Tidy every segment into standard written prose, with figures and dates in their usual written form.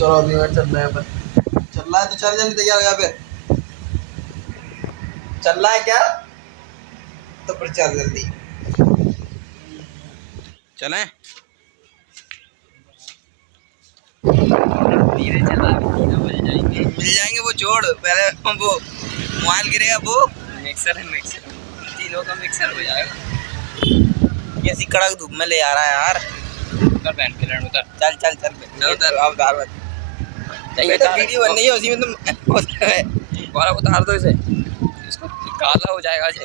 चलो अभी मैं चल रहा है पर चल रहा है तो चल जल्दी तैयार हो जा फिर चल रहा है क्या तो फिर चल जल्दी चलें धीरे चला मिल जाएंगे वो छोड़ पहले वो मोबाइल गिरेगा वो मिक्सर है मिक्सर तीनों का मिक्सर हो जाएगा ये ऐसी कड़क धूप में ले आ रहा है यार उतर पहन के लड़ उतर चल चल चल उतर अब दार मत चाहिए तो वीडियो बन रही है उसी में तुम और उतार दो इसे इसको काला हो जाएगा इसे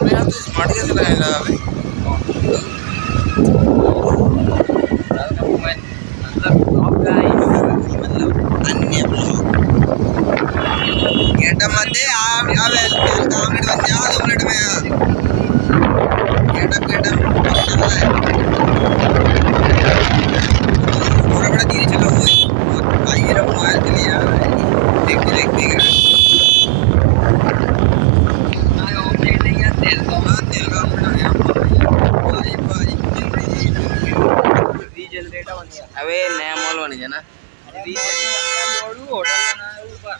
मेरा तो स्मार्ट कैसे लगेगा अभी मतलब अन्य ब्लॉग गेटअप मत दे आप अब 10 मिनट बन जा 2 मिनट में गेटअप गेटअप चल रहा है थोड़ा बड़ा धीरे चलो वही भाई मेरा मोबाइल चले यार देखते देखते अबे नया मॉल बन गया ना होटल बना है ऊपर